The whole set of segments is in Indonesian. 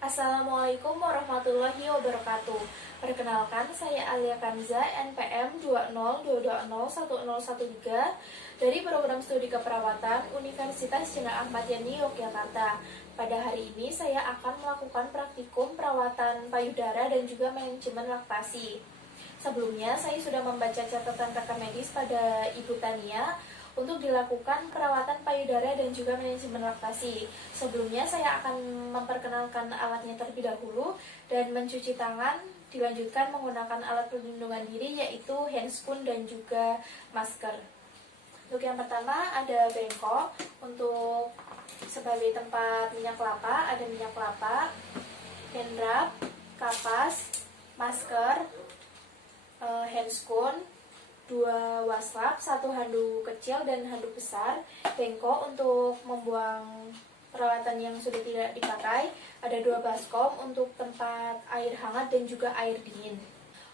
Assalamualaikum warahmatullahi wabarakatuh. Perkenalkan, saya Alia Kanza, NPM 202201013 dari program studi keperawatan Universitas Jenderal Ahmad Yani, Yogyakarta. Pada hari ini saya akan melakukan praktikum perawatan payudara dan juga manajemen laktasi. Sebelumnya, saya sudah membaca catatan rekam medis pada Ibu Tania untuk dilakukan perawatan payudara dan juga manajemen laktasi. Sebelumnya saya akan memperkenalkan alatnya terlebih dahulu dan mencuci tangan dilanjutkan menggunakan alat perlindungan diri yaitu handscoon dan juga masker. Untuk yang pertama ada bengkok untuk sebagai tempat minyak kelapa, ada minyak kelapa, hand rub, kapas, masker, handscoon, 2 waslap, 1 handuk kecil dan handuk besar, bengkok untuk membuang peralatan yang sudah tidak dipakai, ada 2 baskom untuk tempat air hangat dan juga air dingin.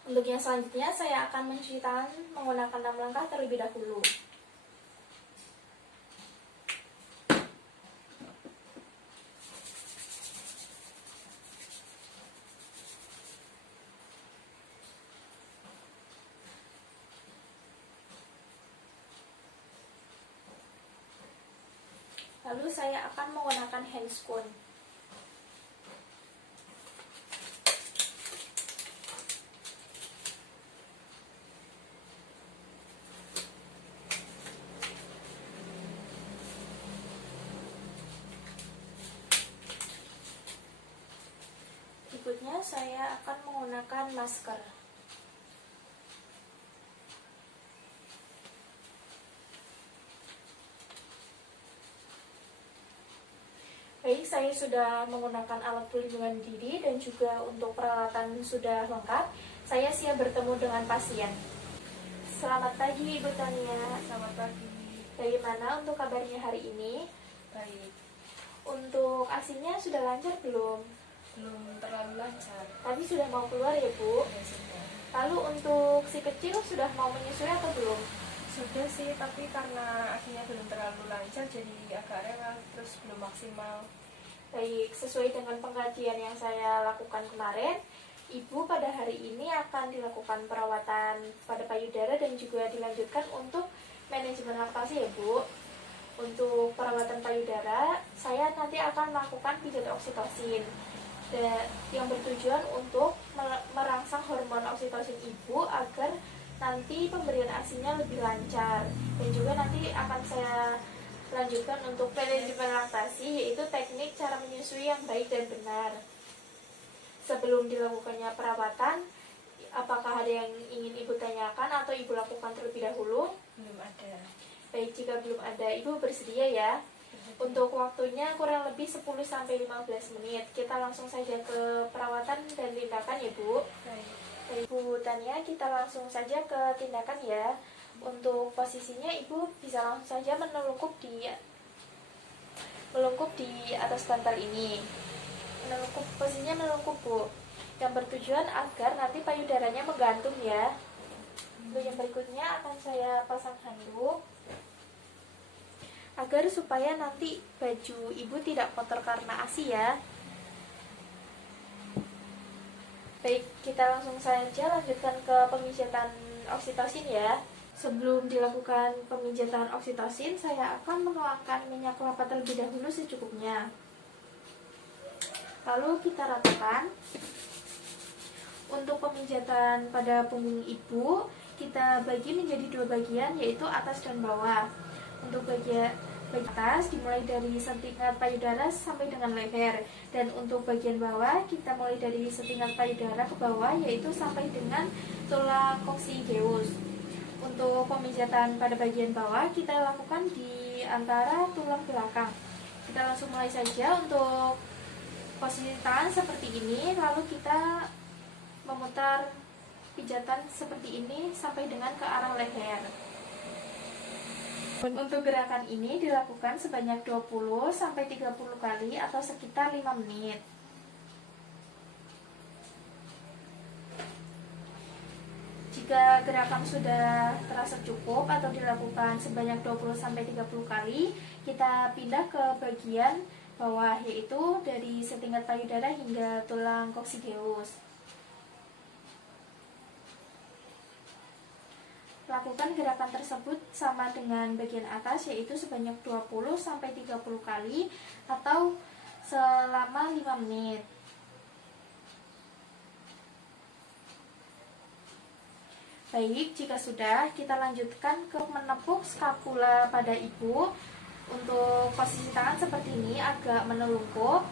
Untuk yang selanjutnya saya akan mencuci tangan menggunakan 6 langkah terlebih dahulu. Lalu saya akan menggunakan handscoon. Berikutnya saya akan menggunakan masker. Baik, saya sudah menggunakan alat pelindungan diri dan juga untuk peralatan sudah lengkap. Saya siap bertemu dengan pasien. Selamat pagi Ibu Tania. Selamat pagi. Bagaimana untuk kabarnya hari ini? Baik. Untuk asinya sudah lancar belum? Belum terlalu lancar. Tadi sudah mau keluar ya Bu? Ya sudah. Lalu untuk si kecil sudah mau menyusui atau belum? Sudah sih, tapi karena akhirnya belum terlalu lancar jadi agak rewel, terus belum maksimal. Baik, sesuai dengan pengajian yang saya lakukan kemarin, Ibu pada hari ini akan dilakukan perawatan pada payudara dan juga dilanjutkan untuk manajemen laktasi ya Bu. Untuk perawatan payudara, saya nanti akan melakukan pijat oksitosin yang bertujuan untuk merangsang hormon oksitosin Ibu agar nanti pemberian ASI-nya lebih lancar. Dan juga nanti akan saya lanjutkan untuk manajemen laktasi, yaitu teknik cara menyusui yang baik dan benar. Sebelum dilakukannya perawatan, apakah ada yang ingin Ibu tanyakan atau Ibu lakukan terlebih dahulu? Belum ada. Baik, jika belum ada, Ibu bersedia ya. Untuk waktunya kurang lebih 10-15 menit. Kita langsung saja ke perawatan dan tindakan ya Bu. Baik. Ibu Tania, kita langsung saja ke tindakan ya. Untuk posisinya Ibu bisa langsung saja melungkup di atas bantal ini. Posisinya melungkup Bu, yang bertujuan agar nanti payudaranya menggantung ya. Untuk yang berikutnya akan saya pasang handuk agar supaya nanti baju Ibu tidak kotor karena ASI ya. Baik, kita langsung saja lanjutkan ke pemijatan oksitosin ya. Sebelum dilakukan pemijatan oksitosin, saya akan menuangkan minyak kelapa terlebih dahulu secukupnya. Lalu kita ratakan. Untuk pemijatan pada punggung Ibu, kita bagi menjadi 2 bagian, yaitu atas dan bawah. Untuk bagian atas dimulai dari setingkat payudara sampai dengan leher, dan untuk bagian bawah kita mulai dari setingkat payudara ke bawah, yaitu sampai dengan tulang coccygeus. Untuk pemijatan pada bagian bawah kita lakukan di antara tulang belakang. Kita langsung mulai saja. Untuk posisi tangan seperti ini, lalu kita memutar pijatan seperti ini sampai dengan ke arah leher. Untuk gerakan ini dilakukan sebanyak 20-30 kali atau sekitar 5 menit. Jika gerakan sudah terasa cukup atau dilakukan sebanyak 20-30 kali, kita pindah ke bagian bawah, yaitu dari setingkat payudara hingga tulang coccygeus. Lakukan gerakan tersebut sama dengan bagian atas, yaitu sebanyak 20-30 kali atau selama 5 menit. Baik, jika sudah, kita lanjutkan ke menepuk skapula pada ibu. Untuk posisi tangan seperti ini, agak menelungkup.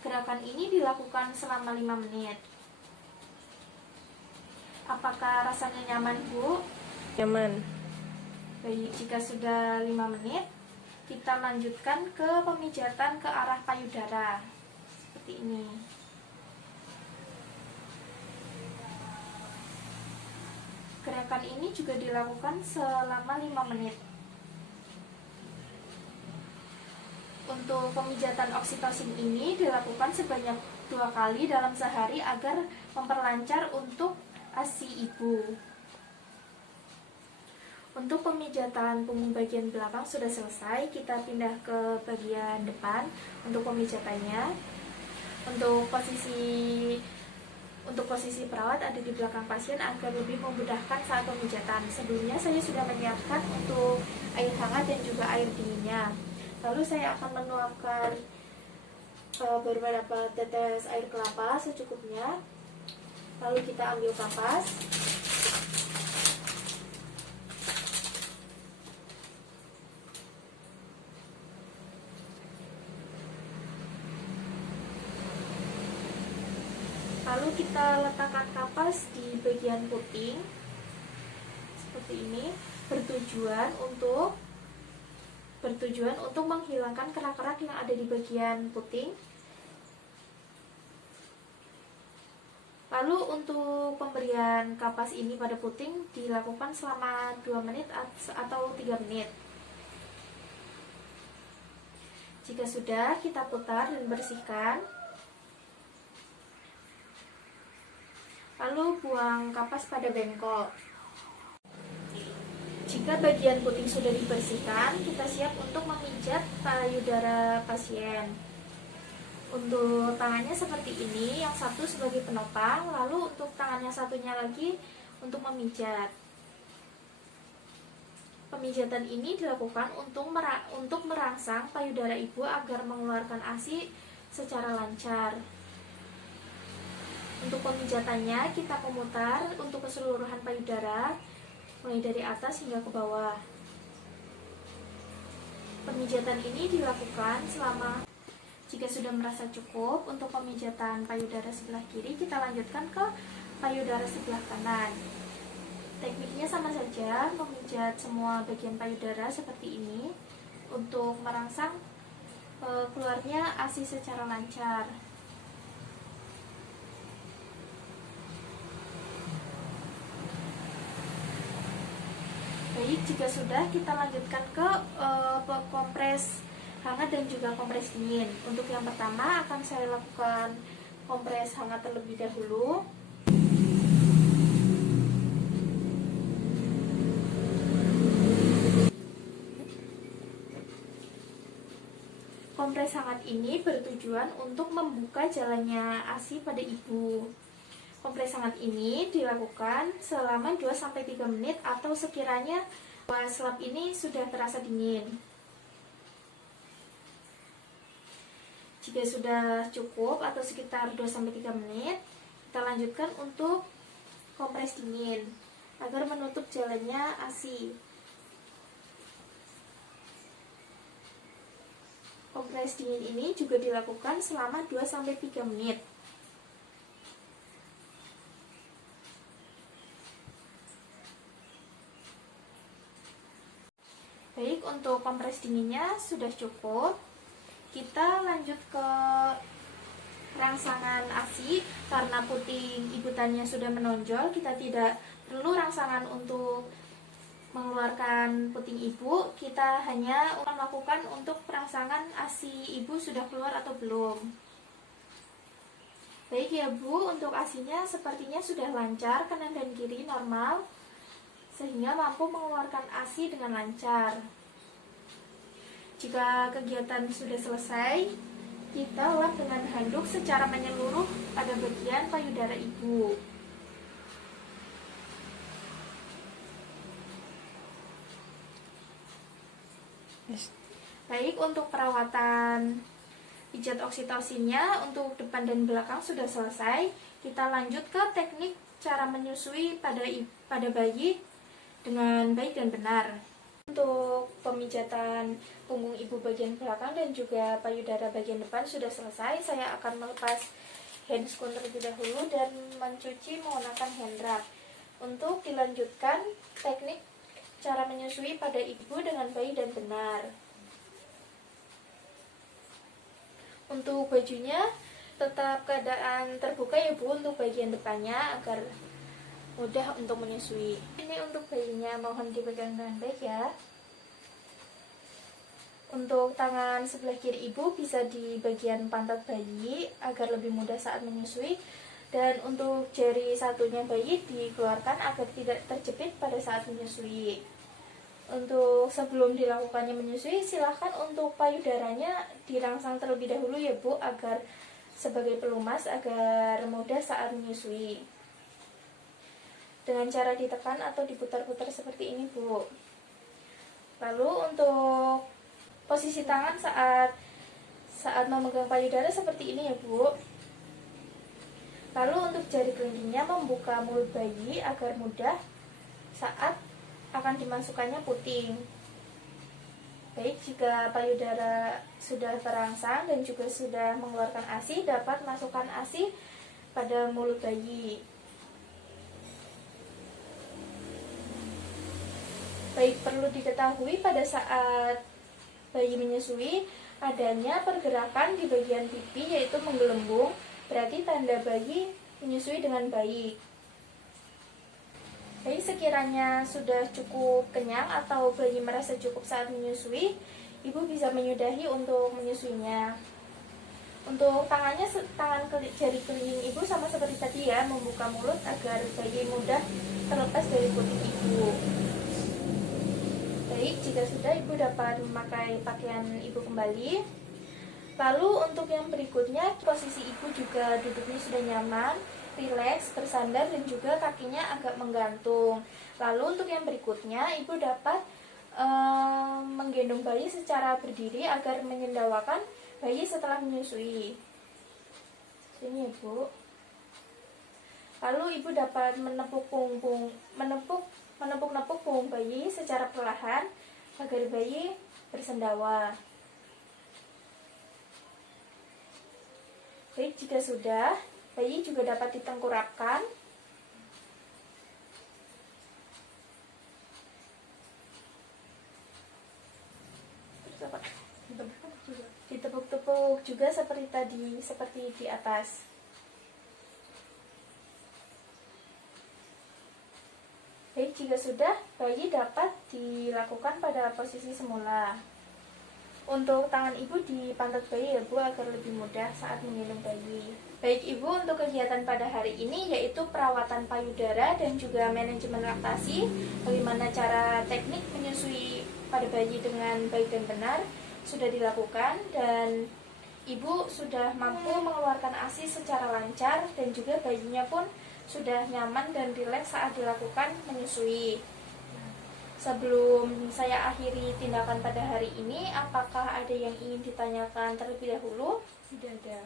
Gerakan ini dilakukan selama 5 menit. Apakah rasanya nyaman, Bu? Nyaman. Baik, jika sudah 5 menit, kita lanjutkan ke pemijatan ke arah payudara. Seperti ini. Gerakan ini juga dilakukan selama 5 menit. Untuk pemijatan oksitosin ini dilakukan sebanyak 2 kali dalam sehari agar memperlancar untuk ASI ibu. Untuk pemijatan punggung bagian belakang sudah selesai, kita pindah ke bagian depan untuk pemijatannya. Untuk posisi perawat ada di belakang pasien agar lebih memudahkan saat pemijatan. Sebelumnya saya sudah menyiapkan untuk air hangat dan juga air dinginnya. Lalu saya akan menuangkan beberapa tetes air kelapa secukupnya. Lalu kita ambil kapas. Lalu kita letakkan kapas di bagian puting seperti ini, bertujuan untuk menghilangkan kerak-kerak yang ada di bagian puting. Lalu untuk pemberian kapas ini pada puting dilakukan selama 2 menit atau 3 menit. Jika sudah, kita putar dan bersihkan. Lalu buang kapas pada bengkok. Jika bagian puting sudah dibersihkan, kita siap untuk memijat payudara pasien. Untuk tangannya seperti ini, yang satu sebagai penopang, lalu untuk tangan yang satunya lagi untuk memijat. Pemijatan ini dilakukan untuk merangsang payudara ibu agar mengeluarkan ASI secara lancar. Untuk pemijatannya, kita memutar untuk keseluruhan payudara, mulai dari atas hingga ke bawah. Pemijatan ini dilakukan selama. Jika sudah merasa cukup untuk pemijatan payudara sebelah kiri, kita lanjutkan ke payudara sebelah kanan. Tekniknya sama saja, memijat semua bagian payudara seperti ini untuk merangsang keluarnya ASI secara lancar. Baik, jika sudah, kita lanjutkan ke kompres hangat dan juga kompres dingin. Untuk yang pertama akan saya lakukan kompres hangat terlebih dahulu. Kompres hangat ini bertujuan untuk membuka jalannya ASI pada ibu. Kompres hangat ini dilakukan selama 2-3 menit atau sekiranya selap ini sudah terasa dingin. Jika sudah cukup atau sekitar 2-3 menit, kita lanjutkan untuk kompres dingin agar menutup jalannya ASI. Kompres dingin ini juga dilakukan selama 2-3 menit. Baik, untuk kompres dinginnya sudah cukup. Kita lanjut ke rangsangan ASI. Karena puting ibutannya sudah menonjol, kita tidak perlu rangsangan untuk mengeluarkan puting ibu. Kita hanya melakukan untuk rangsangan ASI ibu sudah keluar atau belum. Baik ya Bu, untuk ASInya sepertinya sudah lancar, kanan dan kiri normal, sehingga mampu mengeluarkan ASI dengan lancar. Jika kegiatan sudah selesai, kita lap dengan handuk secara menyeluruh pada bagian payudara ibu. Baik, untuk perawatan pijat oksitosinnya untuk depan dan belakang sudah selesai. Kita lanjut ke teknik cara menyusui pada bayi dengan baik dan benar. Untuk pemijatan punggung ibu bagian belakang dan juga payudara bagian depan sudah selesai. Saya akan melepas handscoon terlebih dahulu dan mencuci menggunakan hand rub. Untuk dilanjutkan teknik cara menyusui pada ibu dengan baik dan benar. Untuk bajunya tetap keadaan terbuka ya Bu untuk bagian depannya agar mudah untuk menyusui. Ini untuk bayinya, mohon dipegang dengan baik ya. Untuk tangan sebelah kiri ibu bisa di bagian pantat bayi agar lebih mudah saat menyusui. Dan untuk jari satunya bayi dikeluarkan agar tidak terjepit pada saat menyusui. Untuk sebelum dilakukannya menyusui, silahkan untuk payudaranya dirangsang terlebih dahulu ya Bu, agar sebagai pelumas agar mudah saat menyusui. Dengan cara ditekan atau diputar-putar seperti ini Bu. Lalu untuk posisi tangan saat memegang payudara seperti ini ya Bu. Lalu untuk jari kelingkingnya membuka mulut bayi agar mudah saat akan dimasukkannya puting. Baik, jika payudara sudah terangsang dan juga sudah mengeluarkan ASI, dapat masukkan ASI pada mulut bayi. Baik, perlu diketahui pada saat bayi menyusui adanya pergerakan di bagian pipi yaitu menggelembung, berarti tanda bayi menyusui dengan baik. Bayi sekiranya sudah cukup kenyang atau bayi merasa cukup saat menyusui, ibu bisa menyudahi untuk menyusuinya. Untuk tangan jari kelingking ibu sama seperti tadi ya, membuka mulut agar bayi mudah terlepas dari puting ibu. Baik, jika sudah ibu dapat memakai pakaian ibu kembali. Lalu untuk yang berikutnya, posisi ibu juga duduknya sudah nyaman, rileks, bersandar dan juga kakinya agak menggantung. Lalu untuk yang berikutnya, ibu dapat menggendong bayi secara berdiri agar menyendawakan bayi setelah menyusui. Sini ya Bu. Lalu ibu dapat menepuk-nepuk punggung bayi secara perlahan agar bayi bersendawa. Baik, jika sudah, bayi juga dapat ditengkurapkan. Ditepuk-tepuk juga seperti tadi, seperti di atas. Baik, jika sudah, bayi dapat dilakukan pada posisi semula. Untuk tangan ibu di pantat bayi ya Bu, agar lebih mudah saat menggendong bayi. Baik Ibu, untuk kegiatan pada hari ini yaitu perawatan payudara dan juga manajemen laktasi, bagaimana cara teknik menyusui pada bayi dengan baik dan benar sudah dilakukan, dan ibu sudah mampu mengeluarkan ASI secara lancar dan juga bayinya pun sudah nyaman dan rileks saat dilakukan menyusui. Sebelum saya akhiri tindakan pada hari ini, apakah ada yang ingin ditanyakan terlebih dahulu? Tidak ada.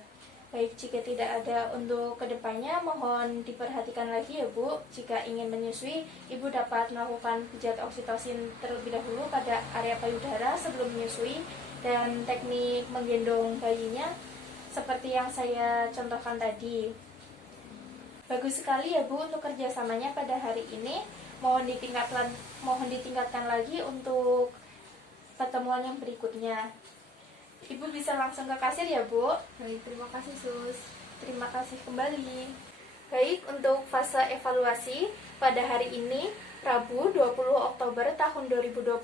Baik, jika tidak ada, untuk kedepannya mohon diperhatikan lagi ya Bu. Jika ingin menyusui, ibu dapat melakukan pijat oksitosin terlebih dahulu pada area payudara sebelum menyusui, dan teknik menggendong bayinya seperti yang saya contohkan tadi. Bagus sekali ya Bu untuk kerjasamanya pada hari ini. Mohon ditingkatkan lagi untuk pertemuan yang berikutnya. Ibu bisa langsung ke kasir ya Bu. Baik, terima kasih Sus. Terima kasih kembali. Baik, untuk fase evaluasi pada hari ini, Rabu 20 Oktober tahun 2021,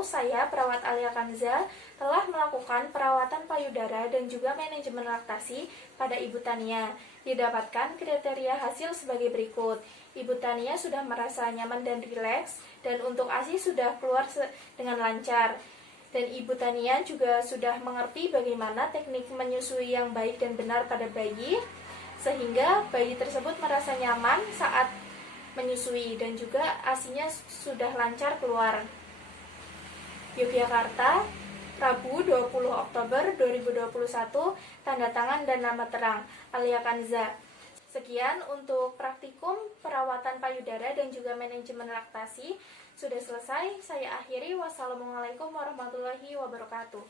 saya perawat Alia Kanza telah melakukan perawatan payudara dan juga manajemen laktasi pada Ibu Tania. Didapatkan kriteria hasil sebagai berikut. Ibu Tania sudah merasa nyaman dan rileks, dan untuk ASI sudah keluar dengan lancar. Dan Ibu Tania juga sudah mengerti bagaimana teknik menyusui yang baik dan benar pada bayi, sehingga bayi tersebut merasa nyaman saat menyusui dan juga ASINya sudah lancar keluar. Yogyakarta, Rabu 20 Oktober 2021, tanda tangan dan nama terang, Alia Kanza. Sekian untuk praktikum perawatan payudara dan juga manajemen laktasi. Sudah selesai, saya akhiri. Wassalamualaikum warahmatullahi wabarakatuh.